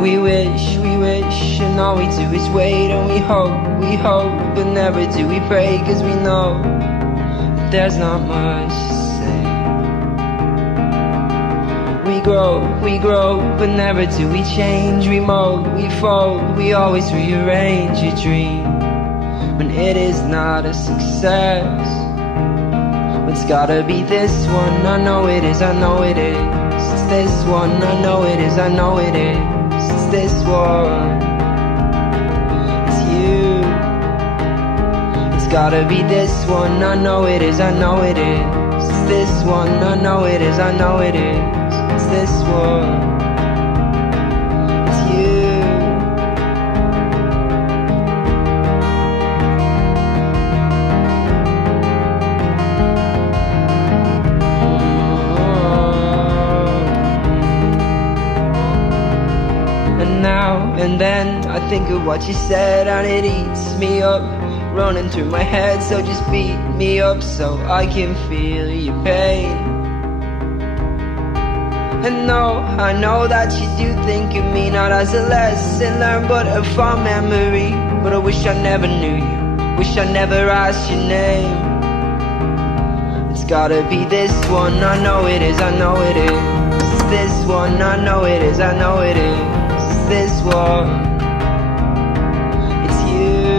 We wish, and all we do is wait. And we hope, but never do we pray. Cause we know that there's not much to say. We grow, but never do we change. We mold, we fold, we always rearrange your dream when it is not a success. It's gotta be this one, I know it is, I know it is. It's this one, I know it is, I know it is. It's this one, it's you. It's gotta be this one, I know it is, I know it is. It's this one, I know it is, I know it is. It's this one, it's you. Now and then I think of what you said, and it eats me up, running through my head. So just beat me up so I can feel your pain. And no, I know that you do think of me not as a lesson learned, but a fond memory. But I wish I never knew you, wish I never asked your name. It's gotta be this one, I know it is, I know it is. It's this one, I know it is, I know it is. This one, it's you.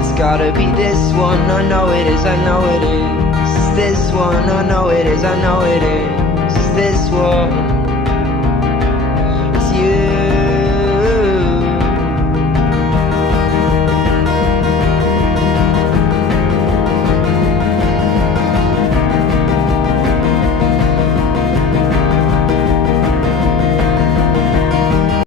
It's gotta be this one, I know it is, I know it is. It's this one, I know it is, I know it is. It's this one, it's you.